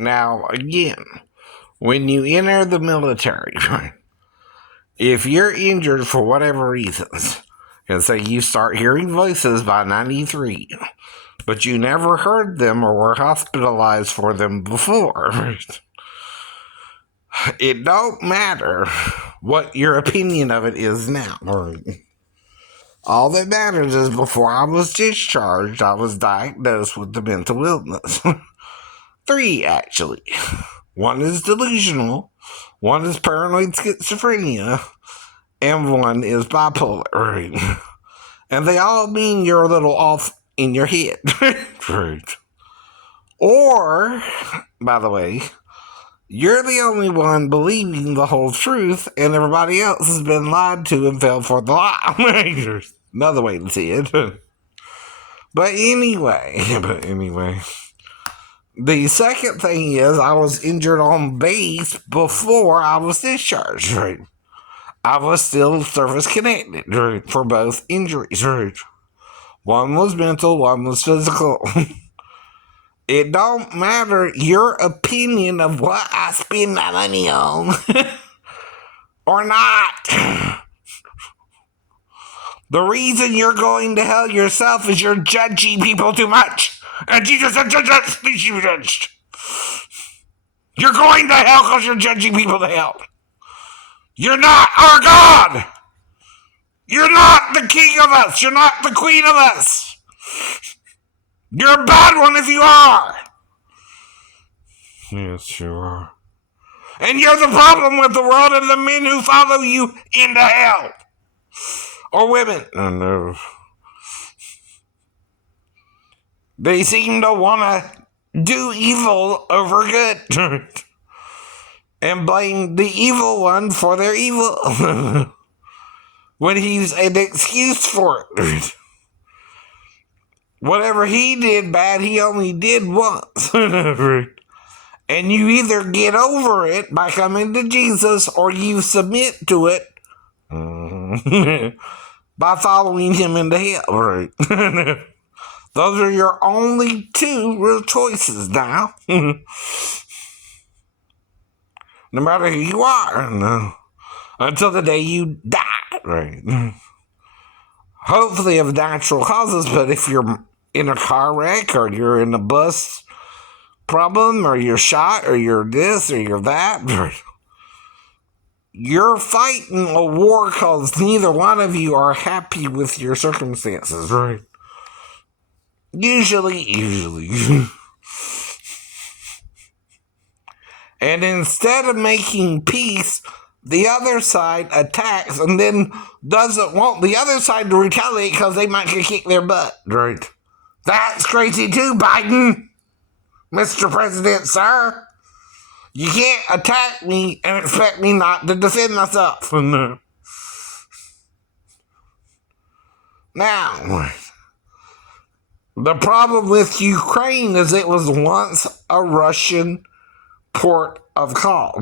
Now, again, when you enter the military, if you're injured for whatever reasons, and say you start hearing voices by 93, but you never heard them or were hospitalized for them before, it don't matter what your opinion of it is now. All that matters is before I was discharged, I was diagnosed with the mental illness. 3, actually. One is delusional, one is paranoid schizophrenia, and one is bipolar. And they all mean you're a little off in your head. Right. Or, by the way, you're the only one believing the whole truth, and everybody else has been lied to and fell for the lie. Another way to see it. But anyway, the second thing is I was injured on base before I was discharged. Right. I was still service connected, right, for both injuries. Right. One was mental, one was physical. It don't matter your opinion of what I spend my money on or not. The reason you're going to hell yourself is you're judging people too much. And Jesus said, judge, be judged. You're going to hell because you're judging people to hell. You're not our God. You're not the king of us. You're not the queen of us. You're a bad one if you are. Yes, you are. And you're the problem with the world and the men who follow you into hell. Or women. Oh, no. They seem to want to do evil over good. And blame the evil one for their evil. When he's an excuse for it. Whatever he did bad, he only did once. And you either get over it by coming to Jesus or you submit to it by following him into hell. Right. Those are your only 2 real choices now. No matter who you are. No. Until the day you die. Right. Hopefully of natural causes, but if you're in a car wreck or you're in a bus problem or you're shot or you're this or you're that, you're fighting a war because neither one of you are happy with your circumstances, right? Usually. And instead of making peace, the other side attacks and then doesn't want the other side to retaliate because they might get kicked their butt. Right. That's crazy too, Biden. Mr. President, sir. You can't attack me and expect me not to defend myself. Now, the problem with Ukraine is it was once a Russian port of call.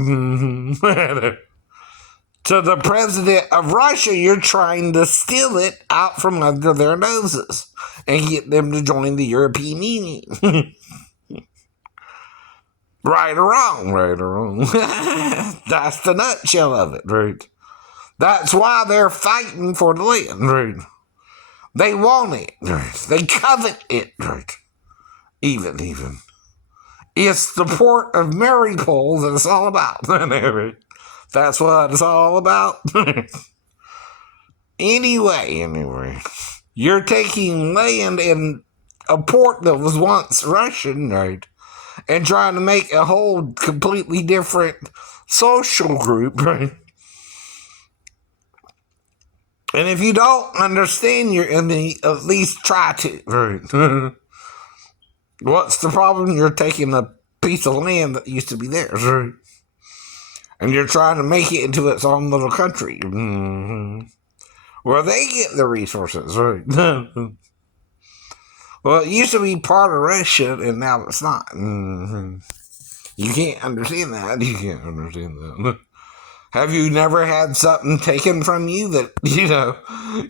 To the president of Russia, you're trying to steal it out from under their noses and get them to join the European Union. Right or wrong. That's the nutshell of it, right? That's why they're fighting for the land, right? They want it, right? They covet it, right? Even. It's the port of Mariupol that it's all about. That's what it's all about. Anyway, you're taking land in a port that was once Russian, right? And trying to make a whole completely different social group, right? And if you don't understand, you're in the at least try to, right? What's the problem? You're taking a piece of land that used to be theirs, right? And you're trying to make it into its own little country. Where they get the resources, right? Well, it used to be part of Russia, and now it's not. You can't understand that. Have you never had something taken from you that,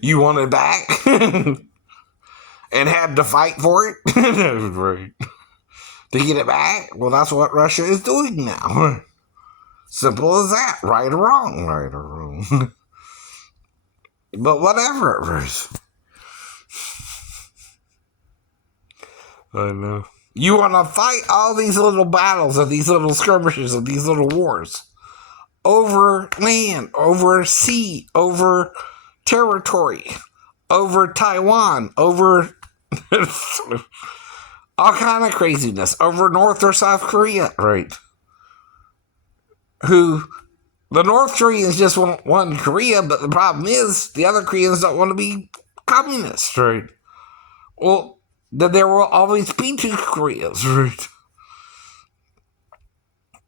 you wanted back? And had to fight for it? Right. to get it back. Well, that's what Russia is doing now. Simple as that. Right or wrong. Right or wrong. But whatever it is. I know. You want to fight all these little battles and these little skirmishes and these little wars over land, over sea, over territory, over Taiwan, over all kind of craziness, over North or South Korea, right? Who the North Koreans just want one Korea, but the problem is the other Koreans don't want to be communists, right? Well, then there will always be two Koreas, right?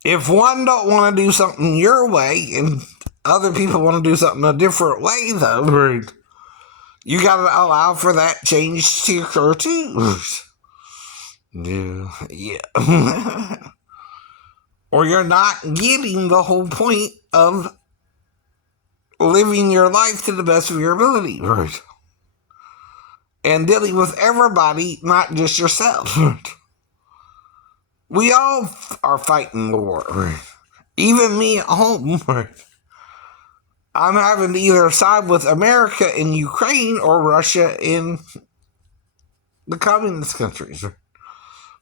If one don't want to do something your way and other people want to do something a different way, though, right, you got to allow for that change to occur too. Yeah. Or you're not getting the whole point of living your life to the best of your ability, right? And dealing with everybody, not just yourself. We all are fighting the war. Right? Even me at home. Right? I'm having to either side with America in Ukraine or Russia in the communist countries.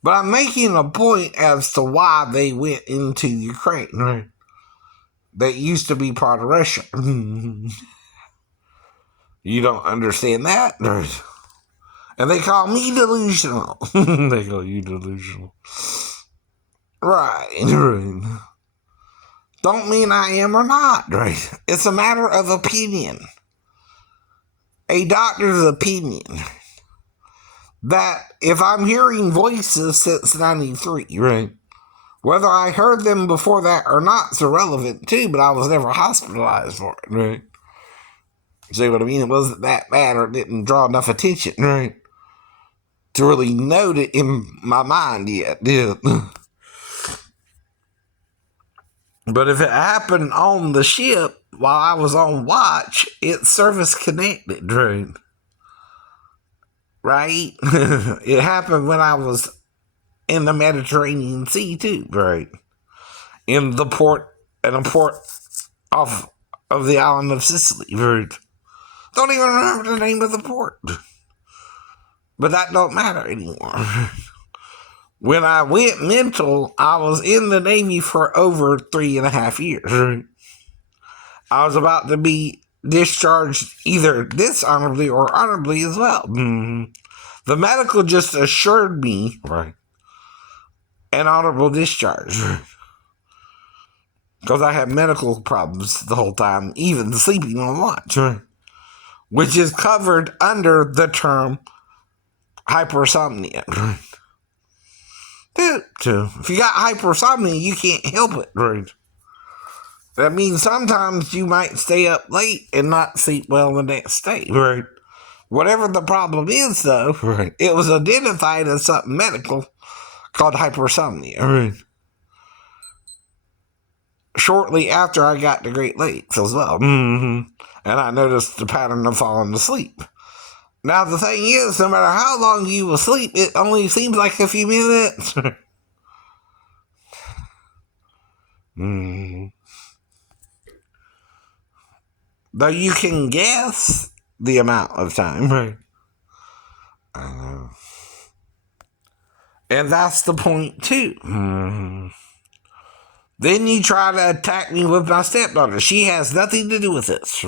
But I'm making a point as to why they went into Ukraine. Right? That used to be part of Russia. You don't understand that? Right? And they call me delusional. They call you delusional. Right. Don't mean I am or not, right? It's a matter of opinion. A doctor's opinion. That if I'm hearing voices since 93, right? Whether I heard them before that or not is irrelevant too, but I was never hospitalized for it, right? See what I mean? It wasn't that bad or it didn't draw enough attention, right? To really note it in my mind yet, yeah. But if it happened on the ship while I was on watch, it's service connected, right? Right? It happened when I was in the Mediterranean Sea too, right? In a port off of the island of Sicily, right? Don't even remember the name of the port. But that don't matter anymore. When I went mental, I was in the Navy for over 3.5 years. I was about to be discharged either dishonorably or honorably as well. The medical just assured me, right, an honorable discharge. Because I had medical problems the whole time, even sleeping on watch, which is covered under the term hypersomnia. Dude, if you got hypersomnia, you can't help it, right? That means sometimes you might stay up late and not sleep well the next day, right? Whatever the problem is, though, right, it was identified as something medical called hypersomnia, right? Shortly after I got to Great Lakes as well. And I noticed the pattern of falling asleep. Now, the thing is, no matter how long you will sleep, it only seems like a few minutes. Though you can guess the amount of time. Right. I know. And that's the point, too. Then you try to attack me with my stepdaughter. She has nothing to do with this.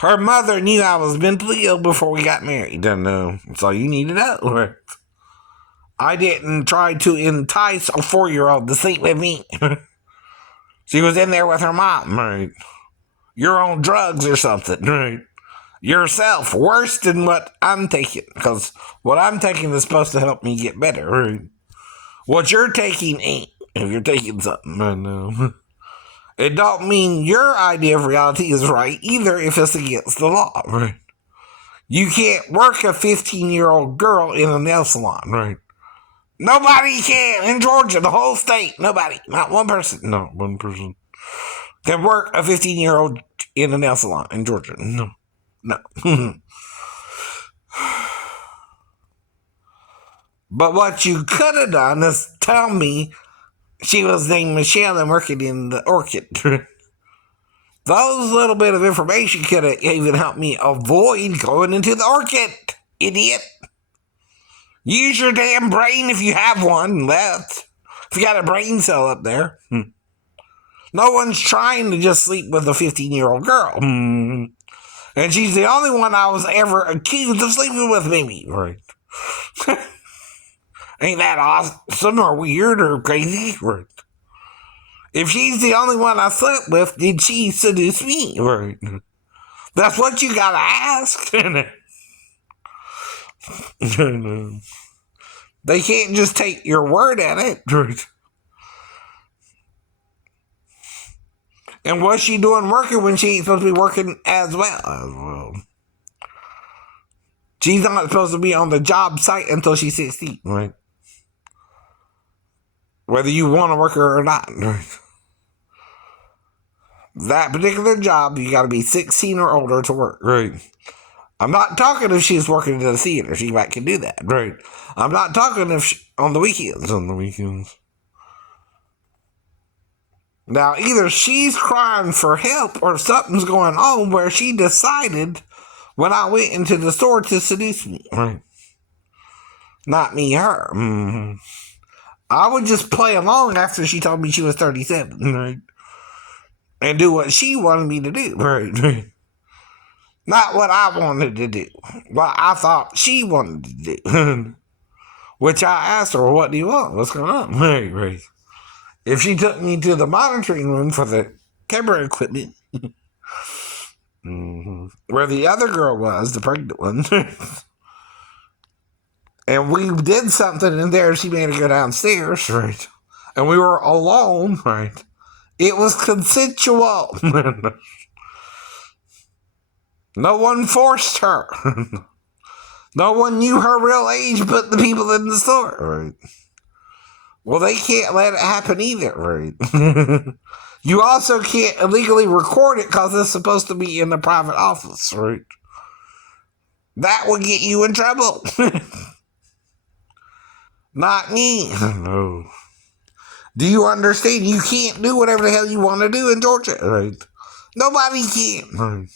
Her mother knew I was mentally ill before we got married. Don't know. That's all you need to know. Right? I didn't try to entice a 4-year-old to sleep with me. She was in there with her mom. Right? You're on drugs or something. Right? Yourself, worse than what I'm taking. Because what I'm taking is supposed to help me get better. Right? What you're taking ain't. If you're taking something, I know. It don't mean your idea of reality is right either if it's against the law, right? You can't work a 15-year-old girl in a nail salon, right? Nobody can in Georgia, the whole state. Nobody, not one person. No, one person can work a 15-year-old in a nail salon in Georgia. No. But what you could have done is tell me she was named Michelle and working in the orchid. Those little bit of information could have even helped me avoid going into the orchid, idiot. Use your damn brain if you have one left. If you got a brain cell up there. No one's trying to just sleep with a 15-year-old girl. And she's the only one I was ever accused of sleeping with, maybe. Right. Ain't that awesome or weird or crazy? Right. If she's the only one I slept with, did she seduce me? Right. That's what you gotta ask. They can't just take your word at it. Right. And what's she doing working when she ain't supposed to be working as well? She's not supposed to be on the job site until she's 16, right? Whether you want to work her or not. Right? That particular job, you got to be 16 or older to work, right? I'm not talking if she's working in the theater. She might can do that, right? I'm not talking if on the weekends. Now, either she's crying for help or something's going on where she decided when I went into the store to seduce me. Right. Not me, her. Mm-hmm. I would just play along after she told me she was 37. Right. And do what she wanted me to do. Right. Not what I wanted to do. What I thought she wanted to do. Which I asked her, what do you want? What's going on? Right. If she took me to the monitoring room for the camera equipment, where the other girl was, the pregnant one, and we did something in there, she made her go downstairs, right? And we were alone, right? It was consensual. No one forced her. No one knew her real age but the people in the store, right? Well, they can't let it happen either, right? You also can't illegally record it because it's supposed to be in the private office, right? That would get you in trouble. Not me. No. Do you understand? You can't do whatever the hell you want to do in Georgia, right? Nobody can, right?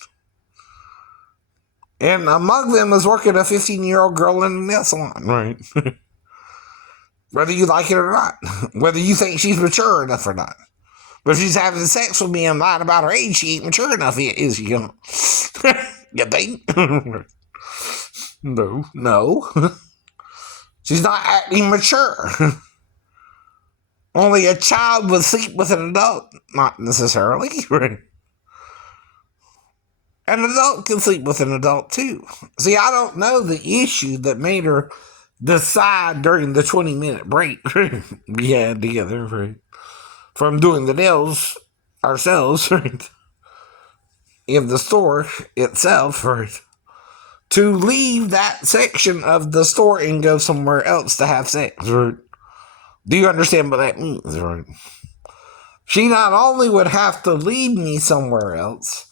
And among them is working a 15-year-old girl in a nail salon, right? Whether you like it or not. Whether you think she's mature enough or not. But if she's having sex with me and lying about her age, she ain't mature enough yet, is she? You think? No. She's not acting mature. Only a child would sleep with an adult. Not necessarily. An adult can sleep with an adult too. See, I don't know the issue that made her decide during the 20-minute break we had together, right? From doing the nails ourselves, right? In the store itself, right? To leave that section of the store and go somewhere else to have sex, right? Do you understand what that means, right? She not only would have to lead me somewhere else,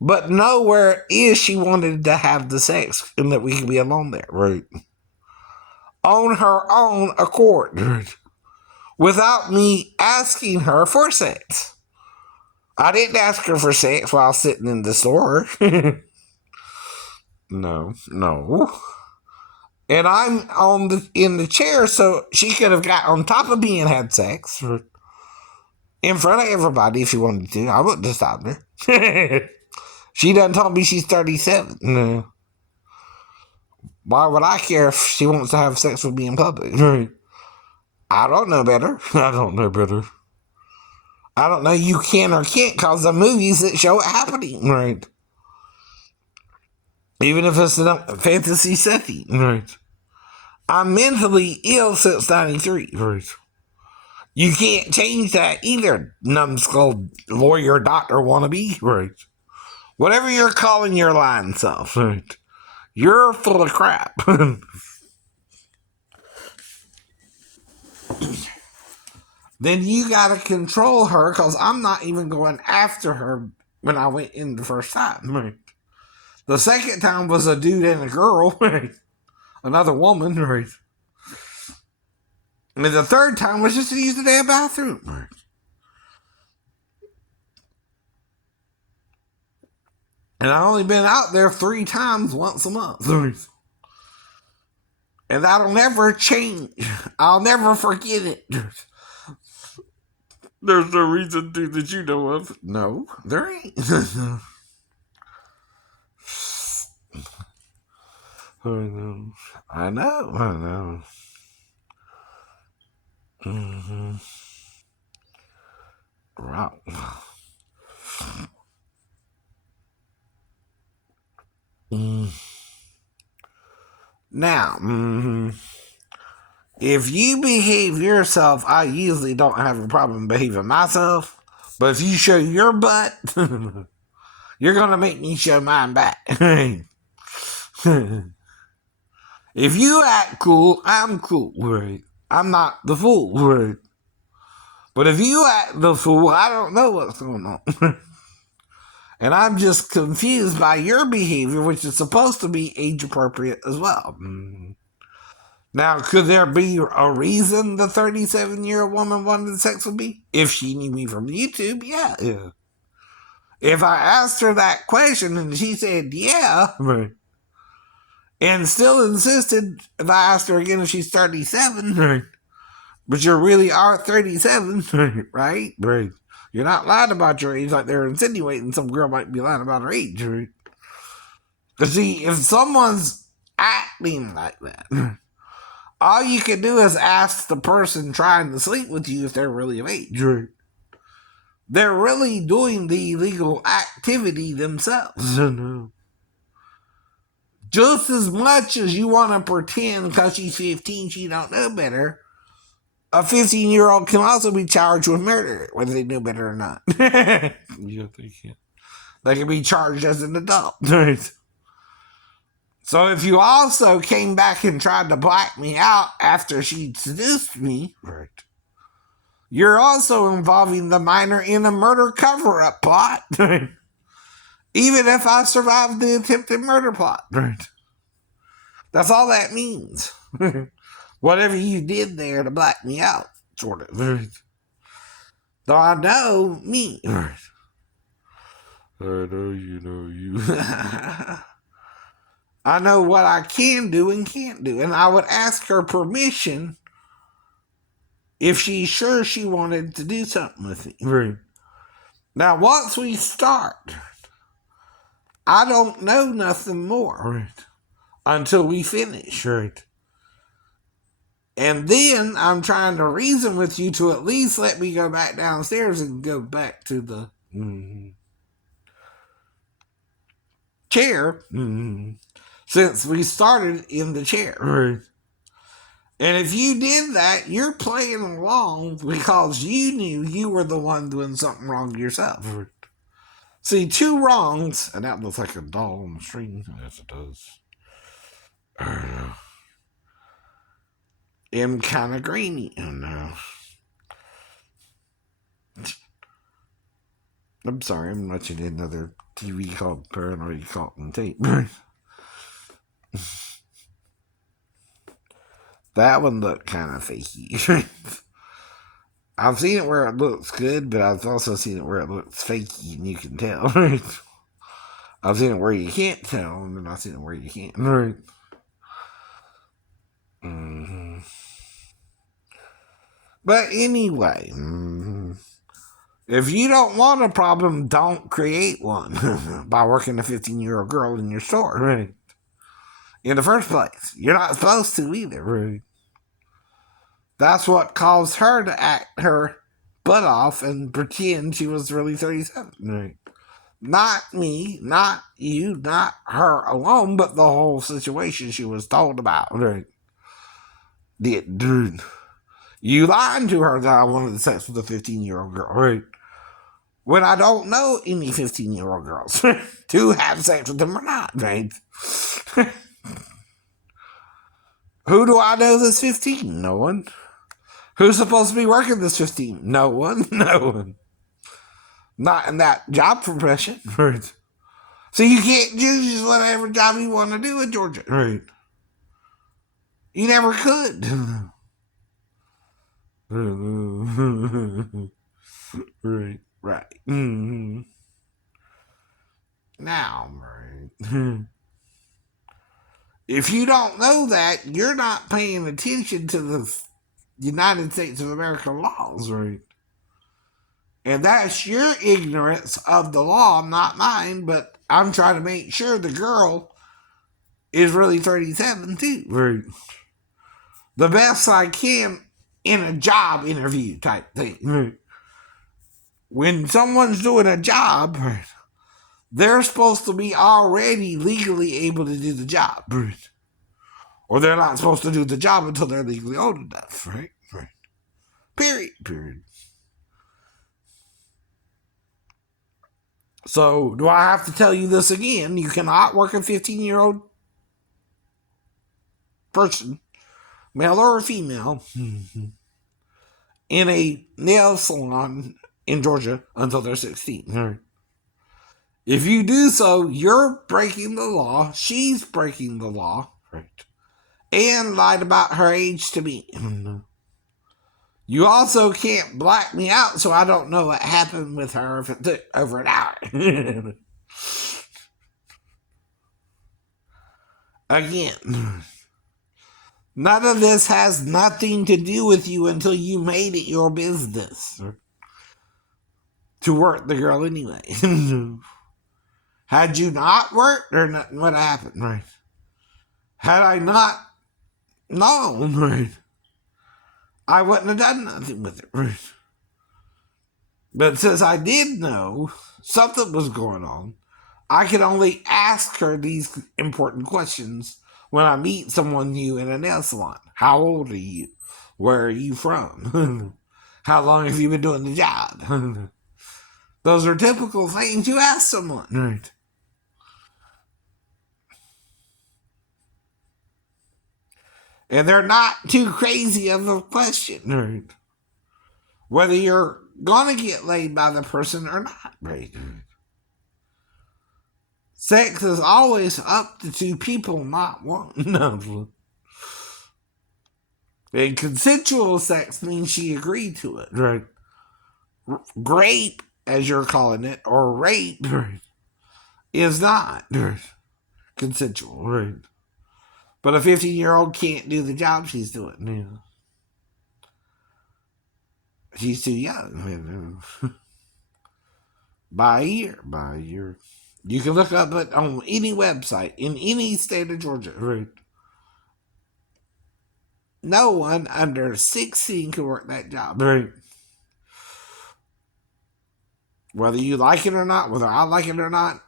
but know where it is she wanted to have the sex and that we could be alone there, right? On her own accord, right? Without me asking her for sex. I didn't ask her for sex while sitting in the store. No. And I'm in the chair, so she could have got on top of me and had sex in front of everybody if she wanted to. I wouldn't have stopped her. She done told me she's 37. No. Why would I care if she wants to have sex with me in public? I don't know better. I don't know you can or can't cause the movies that show it happening, right? Even if it's a fantasy setting, right? I'm mentally ill since 93, right? You can't change that either, numbskull lawyer doctor wannabe, right? Whatever you're calling your lying self, right? You're full of crap. Then you gotta control her because I'm not even going after her when I went in the first time, right? The second time was a dude and a girl, right? Another woman, right? And the third time was just to use the damn bathroom. Right. And I only been out there 3 times once a month. And that'll never change. I'll never forget it. There's no reason to that you know of. No, there ain't. I know. I know. Mm-hmm. Right. Now, if you behave yourself, I usually don't have a problem behaving myself. But if you show your butt, you're going to make me show mine back. If you act cool, I'm cool. Right. I'm not the fool. Right. But if you act the fool, I don't know what's going on. And I'm just confused by your behavior, which is supposed to be age appropriate as well. Now, could there be a reason the 37-year-old woman wanted sex with me? If she knew me from YouTube, yeah. If I asked her that question and she said yeah, right, and still insisted if I asked her again if she's 37, right, but you really are 37, right? Right. You're not lying about your age like they're insinuating some girl might be lying about her age, right? Because see, if someone's acting like that, all you can do is ask the person trying to sleep with you if they're really of age. Right. They're really doing the illegal activity themselves. No. Just as much as you want to pretend because she's 15 she don't know better, a 15-year-old can also be charged with murder, whether they know better or not. Yeah, they can. They can be charged as an adult. Right. So if you also came back and tried to black me out after she seduced me, right, you're also involving the minor in a murder cover-up plot. Right. Even if I survived the attempted murder plot. Right. That's all that means. Whatever you did there to black me out, sort of. Right. Though I know me. Right. I know you know you. I know what I can do and can't do. And I would ask her permission if she's sure she wanted to do something with me. Right. Now, once we start, I don't know nothing more. Right. Until we finish. Right. And then I'm trying to reason with you to at least let me go back downstairs and go back to the chair. Since we started in the chair. Right. And if you did that, you're playing along because you knew you were the one doing something wrong yourself. Right. See, 2 wrongs, and that looks like a doll on the string. Yes, it does. I'm kind of grainy. Oh, no. I'm sorry, I'm watching another TV called Paranoid Cult and Tape. That one looked kind of fakey. I've seen it where it looks good, but I've also seen it where it looks fakey and you can tell. Right? I've seen it where you can't tell, and then I've seen it where you can't. Right. But anyway, if you don't want a problem, don't create one by working a 15-year-old girl in your store. Right. In the first place, you're not supposed to either. Right. That's what caused her to act her butt off and pretend she was really 37. Right. Not me, not you, not her alone, but the whole situation she was told about. Right. Dude, you lied to her that I wanted sex with a 15-year-old girl. Right. When I don't know any 15-year-old girls to have sex with them or not. Right. Who do I know that's 15? No one. Who's supposed to be working this 15? No one. No one. Not in that job profession. Right. So you can't choose whatever job you want to do in Georgia. Right. You never could. Right, right. Now, right. If you don't know that, you're not paying attention to the United States of America laws, right? And that's your ignorance of the law, not mine, but I'm trying to make sure the girl is really 37 too. Right. The best I can in a job interview type thing. Right. When someone's doing a job, right, they're supposed to be already legally able to do the job. Right. Or they're not supposed to do the job until they're legally old enough, right? Right. Period. So, do I have to tell you this again? You cannot work a 15-year-old person, male or female, in a nail salon in Georgia until they're 16. Right. If you do so, you're breaking the law. She's breaking the law. Right. And lied about her age to me. You also can't black me out so I don't know what happened with her if it took over an hour. Again, none of this has nothing to do with you until you made it your business to work the girl anyway. Had you not worked, or not, what happened, right? Had I not known, right, I wouldn't have done nothing with it, right? But since I did know something was going on, I can only ask her these important questions when I meet someone new in a nail salon. How old are you? Where are you from? How long have you been doing the job? Those are typical things you ask someone, right? And they're not too crazy of a question, right? Whether you're gonna get laid by the person or not, right? Sex is always up to two people, not one. No. And consensual sex means she agreed to it, right? Grape, as you're calling it, or rape, right, is not consensual, right? But a 15-year-old can't do the job she's doing. You know? She's too young. You know? By a year. You can look up it on any website in any state of Georgia, right? No one under 16 can work that job, right? Whether you like it or not, whether I like it or not,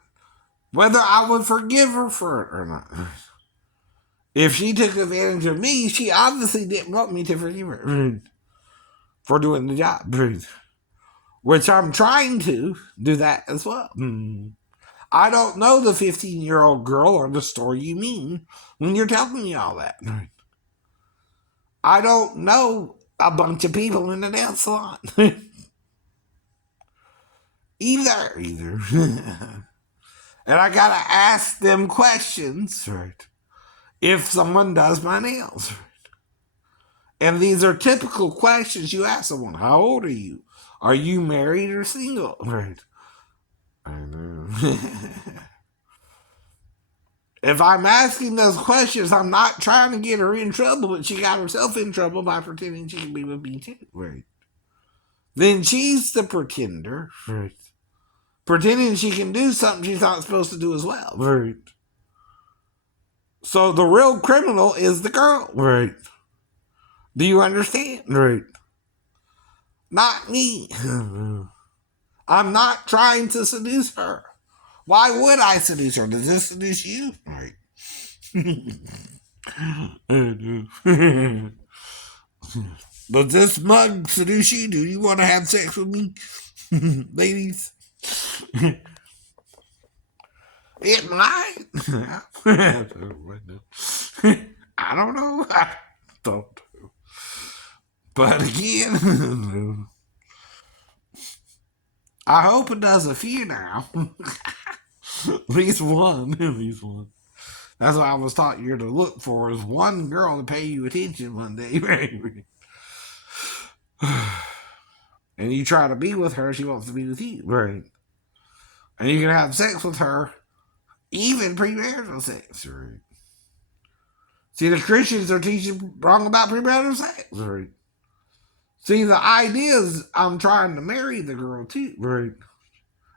whether I would forgive her for it or not. If she took advantage of me, she obviously didn't want me to forgive her for doing the job, which I'm trying to do that as well. I don't know the 15-year-old girl or the story you mean when you're telling me all that. I don't know a bunch of people in the nail salon. Either. And I gotta ask them questions, right? If someone does my nails, right? And these are typical questions you ask someone. How old are you? Are you married or single? Right. I know. If I'm asking those questions, I'm not trying to get her in trouble, but she got herself in trouble by pretending she can be with me too. Right. Then she's the pretender. Right. Pretending she can do something she's not supposed to do as well. Right. So the real criminal is the girl. Right. Do you understand? Right. Not me. I'm not trying to seduce her. Why would I seduce her? Does this seduce you? Right. Does this mug seduce you? Do you want to have sex with me? Ladies? It might. I don't know. I don't know. But again, I hope it does a few now. At least one. At least one. That's what I was taught you're to look for is one girl to pay you attention one day. And you try to be with her, she wants to be with you, right? And you can have sex with her, even premarital sex, right? See, the Christians are teaching wrong about premarital sex, right? See, the idea is I'm trying to marry the girl too, right?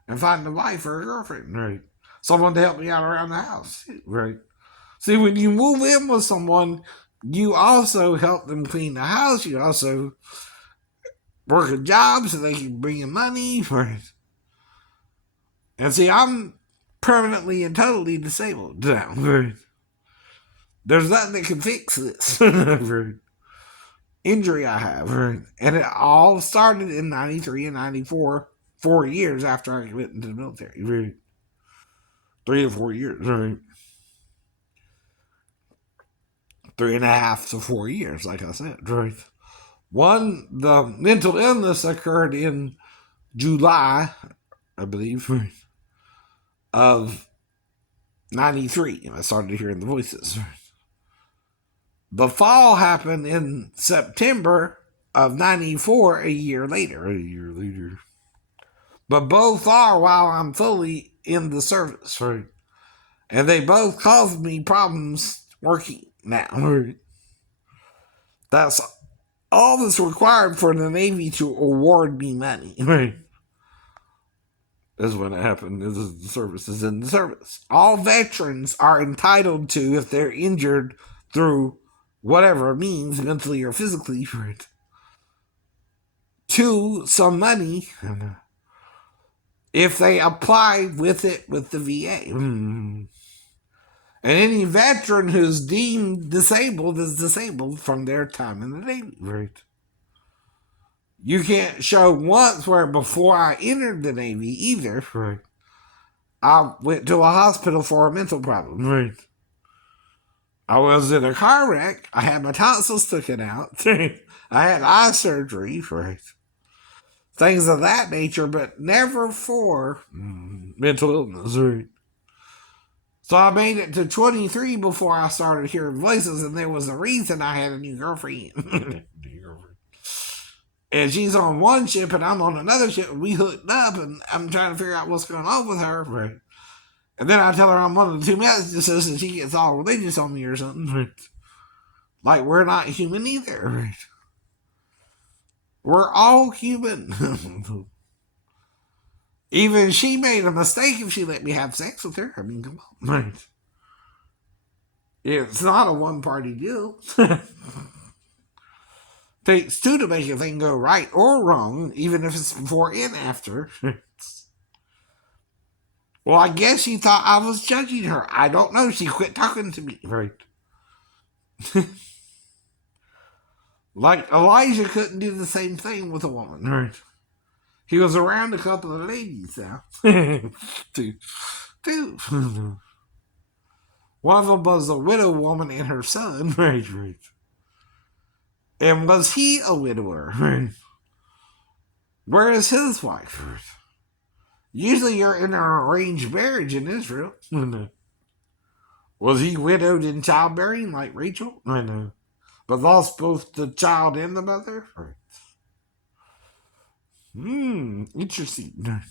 And find a wife or a girlfriend, right? Someone to help me out around the house, right? See, when you move in with someone, you also help them clean the house. You also work a job so they can bring you money, right? And see, I'm permanently and totally disabled now, right? There's nothing that can fix this. Right? Injury I have, right? And it all started in 93 and 94, 4 years after I went into the military, right? 3 to 4 years, right? 3.5 to 4 years, like I said, right? One, the mental illness occurred in July, I believe, of 93. I started hearing the voices. The fall happened in September of 94, a year later. But both are while I'm fully in the service, right? And they both caused me problems working now, right? That's all that's required for the Navy to award me money, right? Is when it happened. The service is in the service. All veterans are entitled to, if they're injured through whatever means, mentally or physically, right, to some money if they apply with it with the VA. And any veteran who's deemed disabled is disabled from their time in the Navy, right? You can't show once where before I entered the Navy either, right, I went to a hospital for a mental problem, right? I was in a car wreck. I had my tonsils taken out. I had eye surgery, right? Things of that nature, but never for mental illness, right? So I made it to 23 before I started hearing voices, and there was a reason I had a new girlfriend. And she's on one ship, and I'm on another ship, and we hooked up, and I'm trying to figure out what's going on with her, right? And then I tell her I'm one of the two messages, and she gets all religious on me or something, right? Like we're not human either, right? We're all human. Even she made a mistake if she let me have sex with her. I mean, come on, right? It's not a one-party deal. Takes two to make a thing go right or wrong, even if it's before and after. Well, I guess she thought I was judging her. I don't know. She quit talking to me. Right. Like Elijah couldn't do the same thing with a woman. Right. He was around a couple of ladies now. Two. One of them was a widow woman and her son. Right. And was he a widower? Right. Where is his wife? Usually you're in an arranged marriage in Israel. Was he widowed in childbearing like Rachel? I know. But lost both the child and the mother? Right. Interesting.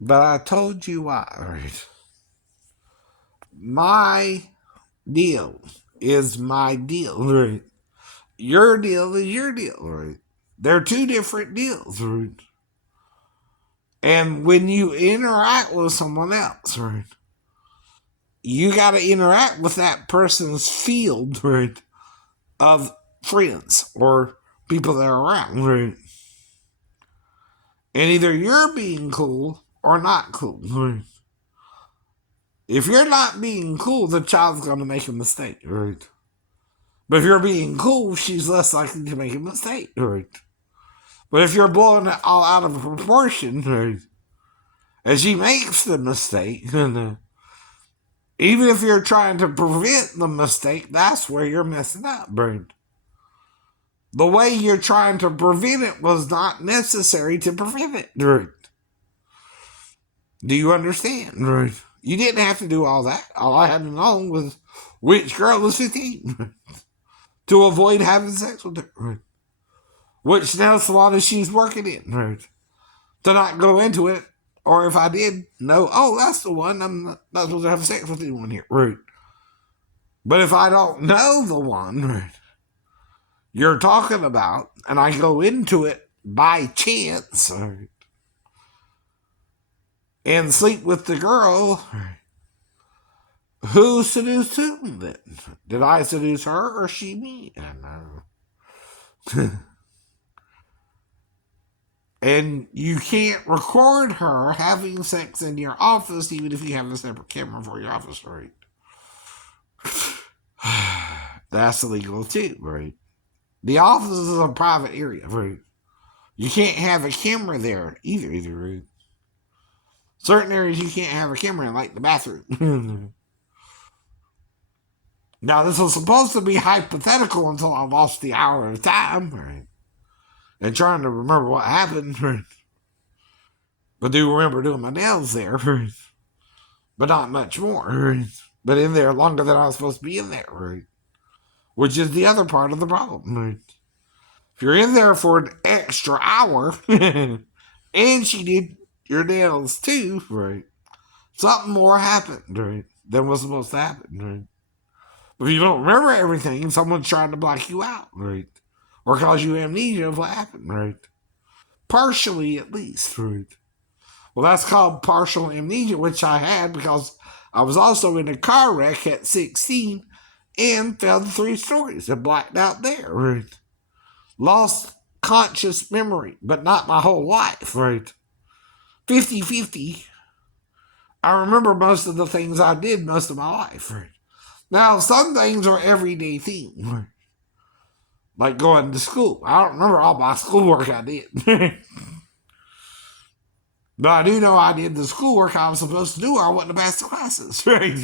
But I told you why, right? My deal is my deal, right? Your deal is your deal, right? They're two different deals, right? And when you interact with someone else, right, you got to interact with that person's field, right, of friends or people that are around, right? And either you're being cool or not cool, right? If you're not being cool, the child's going to make a mistake, right? But if you're being cool, she's less likely to make a mistake, right? But if you're blowing it all out of proportion, right, and she makes the mistake, and even if you're trying to prevent the mistake, that's where you're messing up, right? The way you're trying to prevent it was not necessary to prevent it, right? Do you understand, right? You didn't have to do all that. All I had to know was which girl was 15 to avoid having sex with her, right? which nail salon is she's working in, right? To not go into it, or if I did know, oh, that's the one, I'm not supposed to have sex with anyone here, right? But if I don't know the one, right, you're talking about, and I go into it by chance, right, and sleep with the girl, who seduced whom then? Did I seduce her or she me? I know. And you can't record her having sex in your office, even if you have a separate camera for your office, right? That's illegal too, right? The office is a private area, right? You can't have a camera there either, right? Certain areas you can't have a camera in, like the bathroom. Now, this was supposed to be hypothetical until I lost the hour of time, right? And trying to remember what happened, right? But do remember doing my nails there, right? But not much more, right? But in there longer than I was supposed to be in there, right? Which is the other part of the problem, right? If you're in there for an extra hour, and she did your nails too, right? Something more happened, right? Than was supposed to happen, right? But if you don't remember everything, someone's trying to block you out, right? Or cause you amnesia of what happened, right? Partially, at least, right? Well, that's called partial amnesia, which I had because I was also in a car wreck at 16 and fell to 3 stories and blacked out there, right? Lost conscious memory, but not my whole life, right? 50-50. I remember most of the things I did most of my life, right? Now, some things are everyday things, right? Like going to school. I don't remember all my schoolwork I did. But I do know I did the schoolwork I was supposed to do or I wouldn't have passed the classes, right?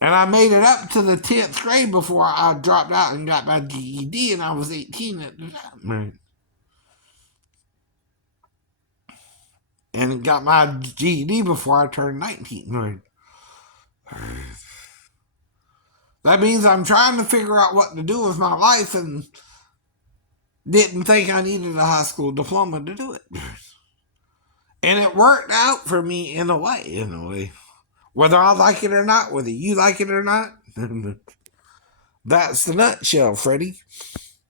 And I made it up to the 10th grade before I dropped out and got my GED, and I was 18 at the time, right? And got my GED before I turned 19, right? That means I'm trying to figure out what to do with my life and didn't think I needed a high school diploma to do it. And it worked out for me in a way. Whether I like it or not, whether you like it or not. That's the nutshell, Freddie.